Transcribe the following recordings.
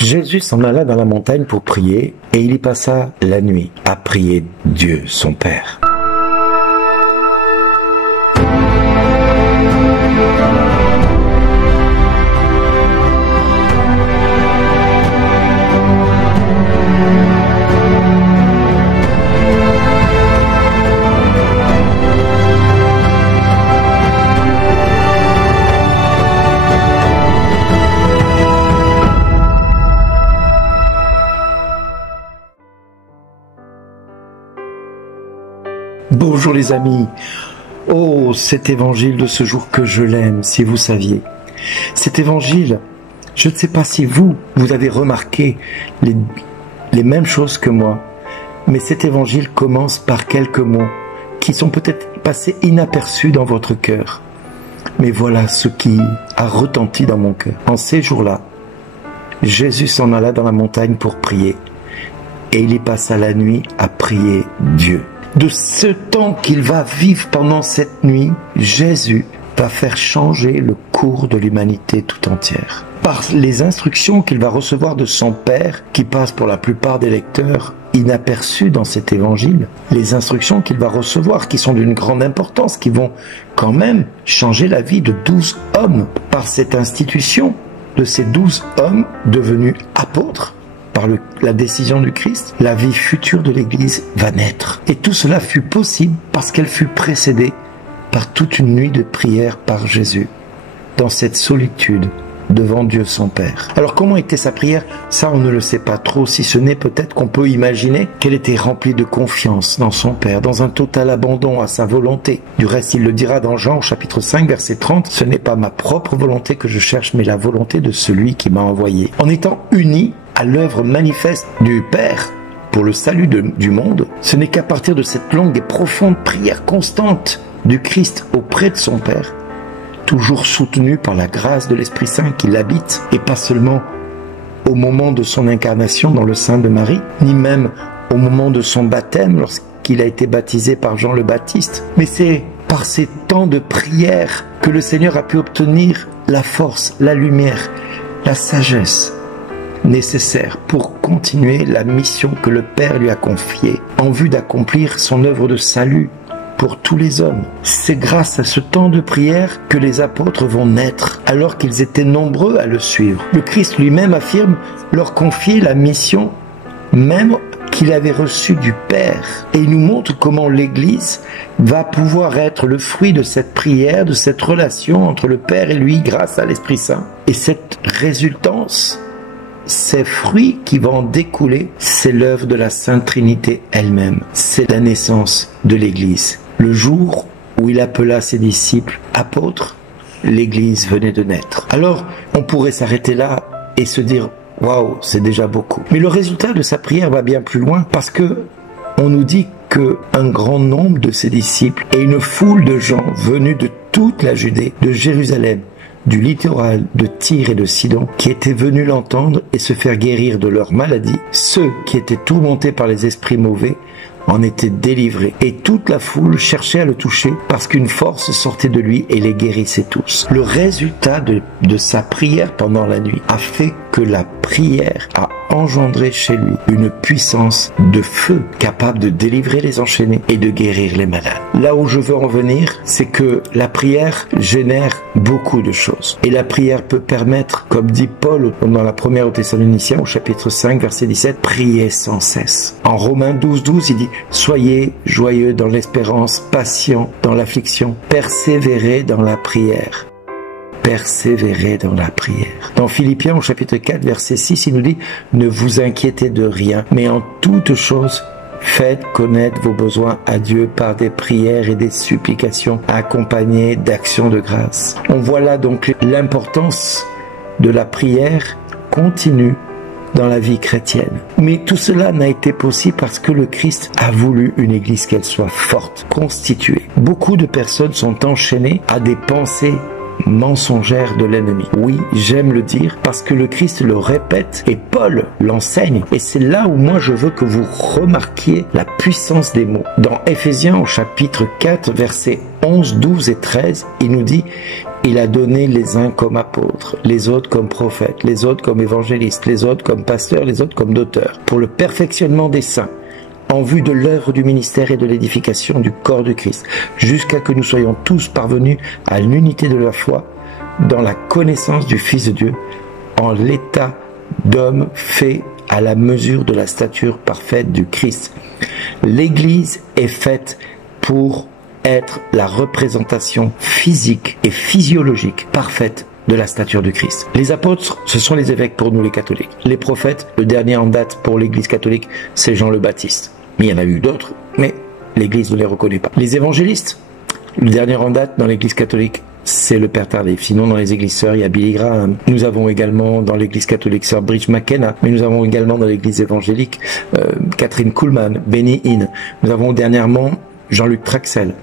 Jésus s'en alla dans la montagne pour prier, et il y passa la nuit à prier Dieu, son Père. Bonjour les amis. Oh, cet évangile de ce jour que je l'aime, si vous saviez. Cet évangile, je ne sais pas si vous avez remarqué les mêmes choses que moi, mais cet évangile commence par quelques mots qui sont peut-être passés inaperçus dans votre cœur. Mais voilà ce qui a retenti dans mon cœur. En ces jours-là, Jésus s'en alla dans la montagne pour prier, et il y passa la nuit à prier Dieu. De ce temps qu'il va vivre pendant cette nuit, Jésus va faire changer le cours de l'humanité tout entière. Par les instructions qu'il va recevoir de son Père, qui passent pour la plupart des lecteurs inaperçues dans cet évangile, les instructions qu'il va recevoir, qui sont d'une grande importance, qui vont quand même changer la vie de 12 hommes. Par cette institution de ces 12 hommes devenus apôtres, par la décision du Christ, la vie future de l'Église va naître. Et tout cela fut possible parce qu'elle fut précédée par toute une nuit de prière par Jésus, dans cette solitude devant Dieu son Père. Alors comment était sa prière? Ça on ne le sait pas trop, si ce n'est peut-être qu'on peut imaginer qu'elle était remplie de confiance dans son Père, dans un total abandon à sa volonté. Du reste, il le dira dans Jean au chapitre 5 verset 30, « Ce n'est pas ma propre volonté que je cherche, mais la volonté de celui qui m'a envoyé. » En étant unis à l'œuvre manifeste du Père pour le salut du monde, ce n'est qu'à partir de cette longue et profonde prière constante du Christ auprès de son Père, toujours soutenu par la grâce de l'Esprit Saint qui l'habite, et pas seulement au moment de son incarnation dans le sein de Marie, ni même au moment de son baptême lorsqu'il a été baptisé par Jean le Baptiste, mais c'est par ces temps de prière que le Seigneur a pu obtenir la force, la lumière, la sagesse nécessaire pour continuer la mission que le Père lui a confiée en vue d'accomplir son œuvre de salut pour tous les hommes. C'est grâce à ce temps de prière que les apôtres vont naître, alors qu'ils étaient nombreux à le suivre. Le Christ lui-même affirme leur confier la mission même qu'il avait reçue du Père. Et il nous montre comment l'Église va pouvoir être le fruit de cette prière, de cette relation entre le Père et lui grâce à l'Esprit Saint. Et cette résultance, ces fruits qui vont en découler, c'est l'œuvre de la Sainte Trinité elle-même. C'est la naissance de l'Église. Le jour où il appela ses disciples apôtres, l'Église venait de naître. Alors, on pourrait s'arrêter là et se dire « Waouh, c'est déjà beaucoup ». Mais le résultat de sa prière va bien plus loin parce que on nous dit qu'un grand nombre de ses disciples et une foule de gens venus de toute la Judée, de Jérusalem, du littoral de Tyr et de Sidon, qui étaient venus l'entendre et se faire guérir de leur maladie. Ceux qui étaient tourmentés par les esprits mauvais en étaient délivrés. Et toute la foule cherchait à le toucher parce qu'une force sortait de lui et les guérissait tous. Le résultat de sa prière pendant la nuit a fait que la prière a engendré chez lui une puissance de feu capable de délivrer les enchaînés et de guérir les malades. Là où je veux en venir, c'est que la prière génère beaucoup de choses. Et la prière peut permettre, comme dit Paul dans la première aux Thessaloniciens au chapitre 5 verset 17, priez sans cesse. En Romains 12, il dit soyez joyeux dans l'espérance, patient dans l'affliction, persévérez dans la prière. Persévérer dans la prière. Dans Philippiens au chapitre 4 verset 6, il nous dit « Ne vous inquiétez de rien, mais en toute chose, faites connaître vos besoins à Dieu par des prières et des supplications accompagnées d'actions de grâce. » On voit là donc l'importance de la prière continue dans la vie chrétienne. Mais tout cela n'a été possible parce que le Christ a voulu une église qu'elle soit forte, constituée. Beaucoup de personnes sont enchaînées à des pensées mensongère de l'ennemi. Oui, j'aime le dire parce que le Christ le répète et Paul l'enseigne. Et c'est là où moi je veux que vous remarquiez la puissance des mots. Dans Éphésiens au chapitre 4, versets 11, 12 et 13, il nous dit: il a donné les uns comme apôtres, les autres comme prophètes, les autres comme évangélistes, les autres comme pasteurs, les autres comme douteurs, pour le perfectionnement des saints, en vue de l'œuvre du ministère et de l'édification du corps du Christ, jusqu'à que nous soyons tous parvenus à l'unité de la foi, dans la connaissance du Fils de Dieu, en l'état d'homme fait à la mesure de la stature parfaite du Christ. L'Église est faite pour être la représentation physique et physiologique parfaite de la stature du Christ. Les apôtres, ce sont les évêques pour nous les catholiques. Les prophètes, le dernier en date pour l'Église catholique, c'est Jean le Baptiste. Mais il y en a eu d'autres, mais l'Église ne les reconnaît pas. Les évangélistes, le dernier en date dans l'Église catholique, c'est le Père Tardif. Sinon, dans les églises sœurs, il y a Billy Graham. Nous avons également dans l'église catholique sœur Bridge McKenna, mais nous avons également dans l'église évangélique Catherine Kuhlman, Benny Hinn. Nous avons dernièrement Jean-Luc Traxel.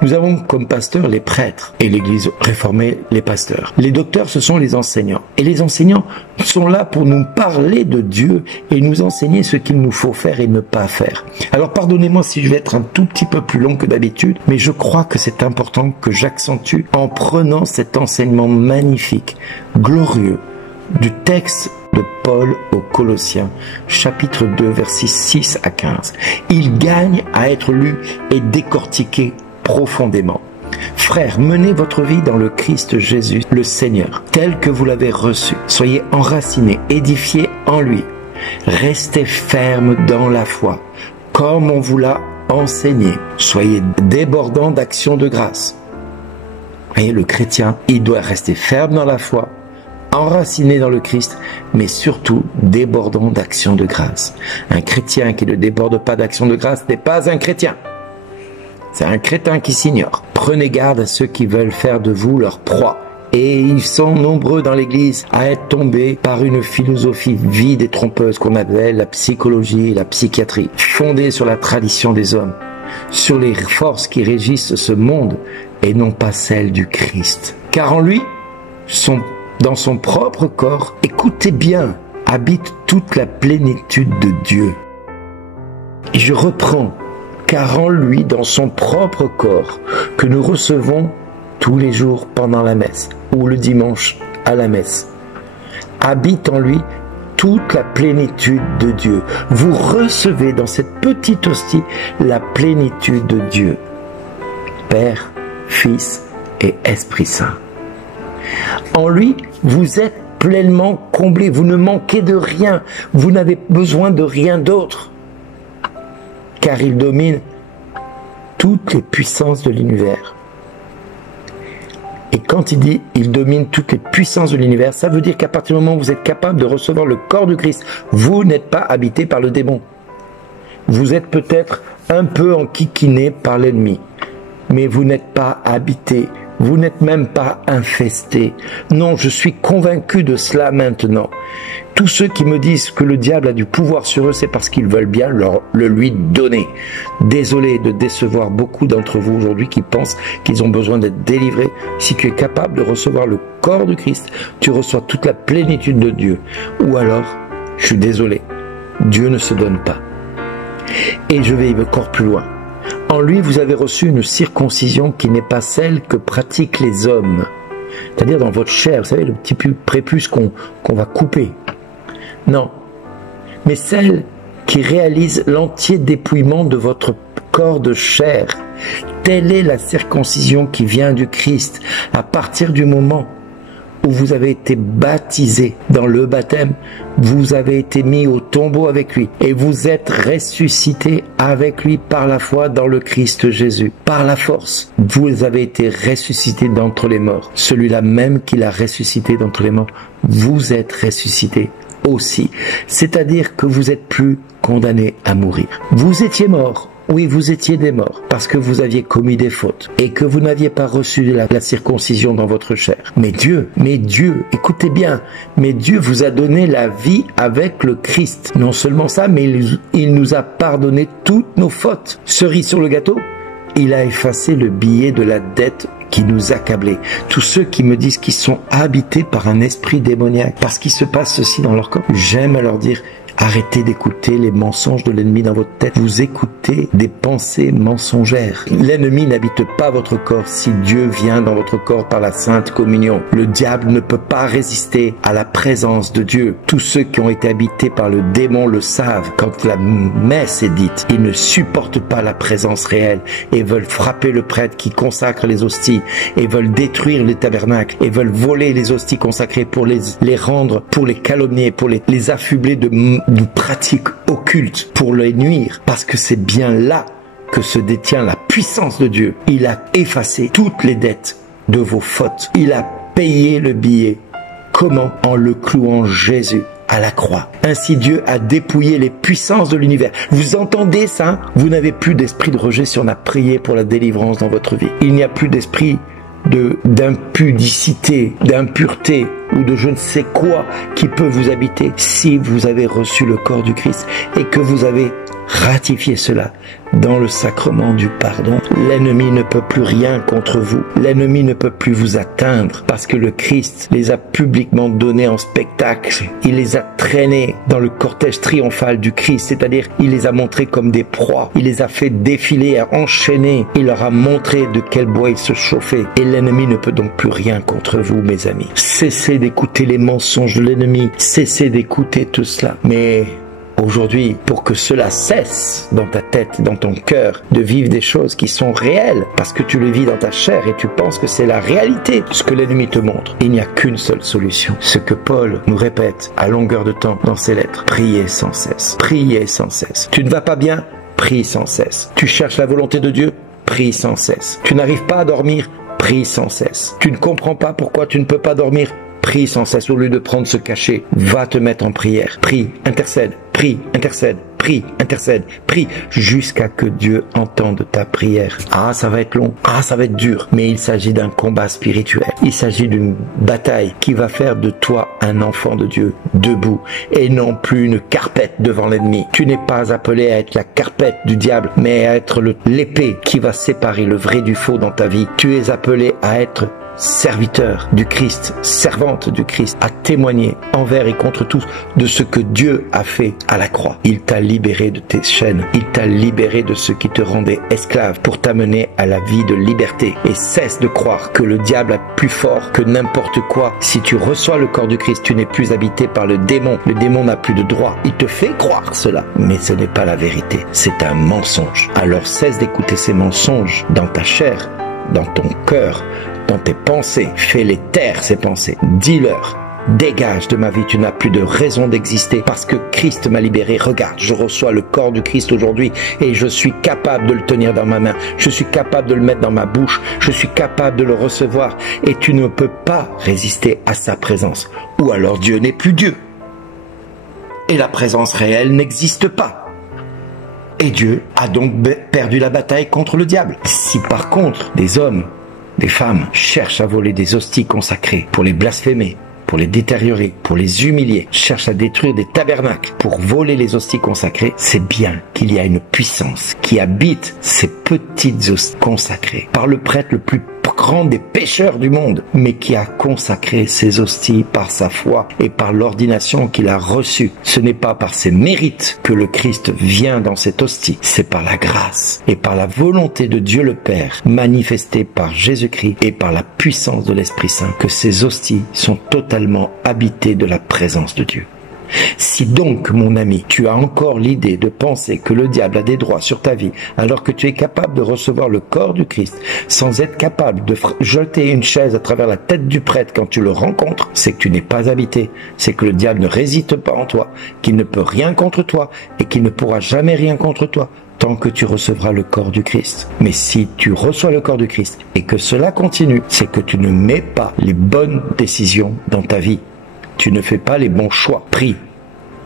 Nous avons comme pasteurs les prêtres et l'église réformée les pasteurs. Les docteurs, ce sont les enseignants. Et les enseignants sont là pour nous parler de Dieu et nous enseigner ce qu'il nous faut faire et ne pas faire. Alors pardonnez-moi si je vais être un tout petit peu plus long que d'habitude, mais je crois que c'est important que j'accentue en prenant cet enseignement magnifique, glorieux, du texte de Paul aux Colossiens, chapitre 2, versets 6 à 15. Il gagne à être lu et décortiqué profondément. Frères, menez votre vie dans le Christ Jésus, le Seigneur, tel que vous l'avez reçu. Soyez enracinés, édifiés en lui. Restez fermes dans la foi, comme on vous l'a enseigné. Soyez débordants d'actions de grâce. Et le chrétien, il doit rester ferme dans la foi, enraciné dans le Christ, mais surtout débordant d'actions de grâce. Un chrétien qui ne déborde pas d'actions de grâce n'est pas un chrétien. C'est un crétin qui s'ignore. Prenez garde à ceux qui veulent faire de vous leur proie. Et ils sont nombreux dans l'Église à être tombés par une philosophie vide et trompeuse qu'on appelle la psychologie et la psychiatrie, fondée sur la tradition des hommes, sur les forces qui régissent ce monde et non pas celles du Christ. Car en lui, dans son propre corps, écoutez bien, habite toute la plénitude de Dieu. Et je reprends, car en lui, dans son propre corps, que nous recevons tous les jours pendant la messe, ou le dimanche à la messe, habite en lui toute la plénitude de Dieu. Vous recevez dans cette petite hostie la plénitude de Dieu, Père, Fils et Esprit Saint. En lui, vous êtes pleinement comblés, vous ne manquez de rien, vous n'avez besoin de rien d'autre, car il domine toutes les puissances de l'univers. Et quand il dit « il domine toutes les puissances de l'univers », ça veut dire qu'à partir du moment où vous êtes capable de recevoir le corps du Christ, vous n'êtes pas habité par le démon. Vous êtes peut-être un peu enquiquiné par l'ennemi, mais vous n'êtes pas habité. Vous n'êtes même pas infesté. Non, je suis convaincu de cela maintenant. Tous ceux qui me disent que le diable a du pouvoir sur eux, c'est parce qu'ils veulent bien le lui donner. Désolé de décevoir beaucoup d'entre vous aujourd'hui qui pensent qu'ils ont besoin d'être délivrés. Si tu es capable de recevoir le corps du Christ, tu reçois toute la plénitude de Dieu. Ou alors, je suis désolé, Dieu ne se donne pas. Et je vais encore plus loin. En lui, vous avez reçu une circoncision qui n'est pas celle que pratiquent les hommes. C'est-à-dire dans votre chair, vous savez, le petit prépuce qu'on va couper. Non, mais celle qui réalise l'entier dépouillement de votre corps de chair. Telle est la circoncision qui vient du Christ. À partir du moment où vous avez été baptisé dans le baptême, vous avez été mis au tombeau avec lui et vous êtes ressuscité avec lui par la foi dans le Christ Jésus. Par la force, vous avez été ressuscité d'entre les morts. Celui-là même qui l'a ressuscité d'entre les morts, vous êtes ressuscité aussi. C'est-à-dire que vous êtes plus condamné à mourir. Vous étiez mort. Oui, vous étiez des morts parce que vous aviez commis des fautes et que vous n'aviez pas reçu la circoncision dans votre chair. Mais Dieu, écoutez bien, mais Dieu vous a donné la vie avec le Christ. Non seulement ça, mais il nous a pardonné toutes nos fautes. Cerise sur le gâteau, il a effacé le billet de la dette qui nous accablaient, tous ceux qui me disent qu'ils sont habités par un esprit démoniaque, parce qu'il se passe ceci dans leur corps, j'aime leur dire: arrêtez d'écouter les mensonges de l'ennemi dans votre tête. Vous écoutez des pensées mensongères. L'ennemi n'habite pas votre corps si Dieu vient dans votre corps par la Sainte Communion. Le diable ne peut pas résister à la présence de Dieu. Tous ceux qui ont été habités par le démon le savent. Quand la messe est dite, ils ne supportent pas la présence réelle et veulent frapper le prêtre qui consacre les hosties et veulent détruire les tabernacles et veulent voler les hosties consacrées pour les rendre, pour les calomnier, pour les affubler de pratiques occultes, pour les nuire, parce que c'est bien là que se détient la puissance de Dieu. Il a effacé toutes les dettes de vos fautes. Il a payé le billet. Comment? En le clouant Jésus à la croix. Ainsi Dieu a dépouillé les puissances de l'univers. Vous entendez ça? Vous n'avez plus d'esprit de rejet si on a prié pour la délivrance dans votre vie. Il n'y a plus d'esprit d'impudicité, d'impureté ou de je ne sais quoi qui peut vous habiter si vous avez reçu le corps du Christ et que vous avez ratifié cela dans le sacrement du pardon. L'ennemi ne peut plus rien contre vous. L'ennemi ne peut plus vous atteindre parce que le Christ les a publiquement donnés en spectacle. Il les a traînés dans le cortège triomphal du Christ, c'est-à-dire il les a montrés comme des proies. Il les a fait défiler, enchaîner. Il leur a montré de quel bois ils se chauffaient. Et l'ennemi ne peut donc plus rien contre vous, mes amis. Cessez d'écouter les mensonges de l'ennemi. Cessez d'écouter tout cela. Mais aujourd'hui, pour que cela cesse dans ta tête, dans ton cœur, de vivre des choses qui sont réelles, parce que tu le vis dans ta chair et tu penses que c'est la réalité, ce que l'ennemi te montre, il n'y a qu'une seule solution. Ce que Paul nous répète à longueur de temps dans ses lettres: priez sans cesse. Priez sans cesse. Tu ne vas pas bien? Prie sans cesse. Tu cherches la volonté de Dieu? Prie sans cesse. Tu n'arrives pas à dormir? Prie sans cesse. Tu ne comprends pas pourquoi tu ne peux pas dormir? Prie sans cesse. Au lieu de prendre ce cachet, va te mettre en prière. Prie, intercède, prie, intercède, prie, intercède, prie, jusqu'à que Dieu entende ta prière. Ah, ça va être long. Ah, ça va être dur. Mais il s'agit d'un combat spirituel. Il s'agit d'une bataille qui va faire de toi un enfant de Dieu, debout, et non plus une carpette devant l'ennemi. Tu n'es pas appelé à être la carpette du diable, mais à être l'épée qui va séparer le vrai du faux dans ta vie. Tu es appelé à être serviteur du Christ, servante du Christ, à témoigner envers et contre tous de ce que Dieu a fait à la croix. Il t'a libéré de tes chaînes, il t'a libéré de ce qui te rendait esclave pour t'amener à la vie de liberté. Et cesse de croire que le diable est plus fort que n'importe quoi. Si tu reçois le corps du Christ, tu n'es plus habité par le démon. Le démon n'a plus de droit. Il te fait croire cela, mais ce n'est pas la vérité. C'est un mensonge. Alors cesse d'écouter ces mensonges dans ta chair, dans ton cœur, dans tes pensées. Fais-les taire, ces pensées. Dis-leur: dégage de ma vie, tu n'as plus de raison d'exister parce que Christ m'a libéré. Regarde, je reçois le corps du Christ aujourd'hui et je suis capable de le tenir dans ma main. Je suis capable de le mettre dans ma bouche. Je suis capable de le recevoir et tu ne peux pas résister à sa présence. Ou alors Dieu n'est plus Dieu. Et la présence réelle n'existe pas. Et Dieu a donc perdu la bataille contre le diable. Si par contre des hommes, des femmes cherchent à voler des hosties consacrées pour les blasphémer, pour les détériorer, pour les humilier, cherchent à détruire des tabernacles pour voler les hosties consacrées, c'est bien qu'il y a une puissance qui habite ces petites hosties consacrées par le prêtre le plus grand des pécheurs du monde, mais qui a consacré ses hosties par sa foi et par l'ordination qu'il a reçue. Ce n'est pas par ses mérites que le Christ vient dans cette hostie, c'est par la grâce et par la volonté de Dieu le Père, manifestée par Jésus-Christ et par la puissance de l'Esprit Saint, que ces hosties sont totalement habitées de la présence de Dieu. Si donc, mon ami, tu as encore l'idée de penser que le diable a des droits sur ta vie, alors que tu es capable de recevoir le corps du Christ sans être capable de jeter une chaise à travers la tête du prêtre quand tu le rencontres, c'est que tu n'es pas habité, c'est que le diable ne résiste pas en toi, qu'il ne peut rien contre toi et qu'il ne pourra jamais rien contre toi tant que tu recevras le corps du Christ. Mais si tu reçois le corps du Christ et que cela continue, c'est que tu ne mets pas les bonnes décisions dans ta vie. Tu ne fais pas les bons choix. Prie,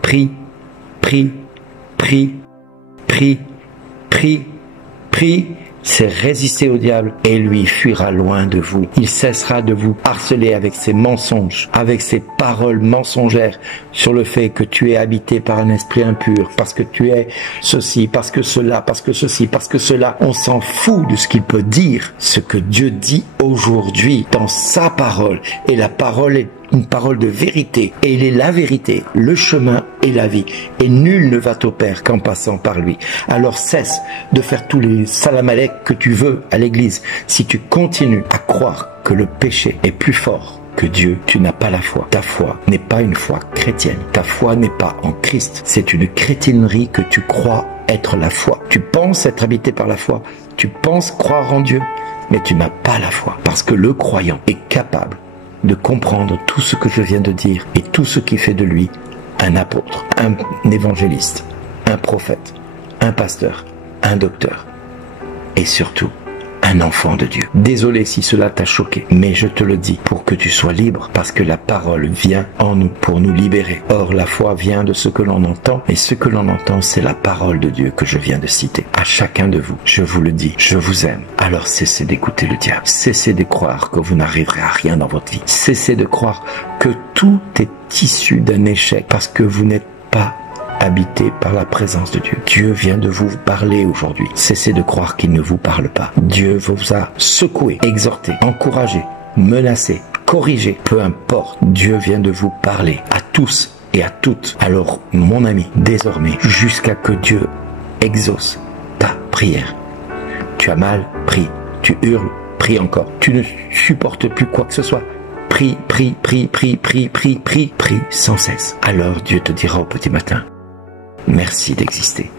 prie, prie, prie, prie, prie, prie, c'est résister au diable et lui fuira loin de vous. Il cessera de vous harceler avec ses mensonges, avec ses paroles mensongères sur le fait que tu es habité par un esprit impur, parce que tu es ceci, parce que cela, parce que ceci, parce que cela. On s'en fout de ce qu'il peut dire, ce que Dieu dit aujourd'hui dans sa parole. Et la parole est une parole de vérité, et il est la vérité, le chemin et la vie, et nul ne va au Père qu'en passant par lui. Alors cesse de faire tous les salamalek que tu veux à l'église. Si tu continues à croire que le péché est plus fort que Dieu, tu n'as pas la foi. Ta foi n'est pas une foi chrétienne. Ta foi n'est pas en Christ. C'est une crétinerie que tu crois être la foi. Tu penses être habité par la foi. Tu penses croire en Dieu, mais tu n'as pas la foi. Parce que le croyant est capable de comprendre tout ce que je viens de dire et tout ce qui fait de lui un apôtre, un évangéliste, un prophète, un pasteur, un docteur et surtout un enfant de Dieu. Désolé si cela t'a choqué, mais je te le dis pour que tu sois libre, parce que la parole vient en nous pour nous libérer. Or, la foi vient de ce que l'on entend, et ce que l'on entend, c'est la parole de Dieu que je viens de citer. À chacun de vous, je vous le dis, je vous aime. Alors cessez d'écouter le diable. Cessez de croire que vous n'arriverez à rien dans votre vie. Cessez de croire que tout est issu d'un échec, parce que vous n'êtes pas habité par la présence de Dieu. Dieu vient de vous parler aujourd'hui. Cessez de croire qu'il ne vous parle pas. Dieu vous a secoué, exhorté, encouragé, menacé, corrigé. Peu importe, Dieu vient de vous parler à tous et à toutes. Alors, mon ami, désormais, jusqu'à que Dieu exauce ta prière. Tu as mal, prie. Tu hurles, prie encore. Tu ne supportes plus quoi que ce soit. Prie, prie, prie, prie, prie, prie, prie, prie sans cesse. Alors Dieu te dira au petit matin, merci d'exister.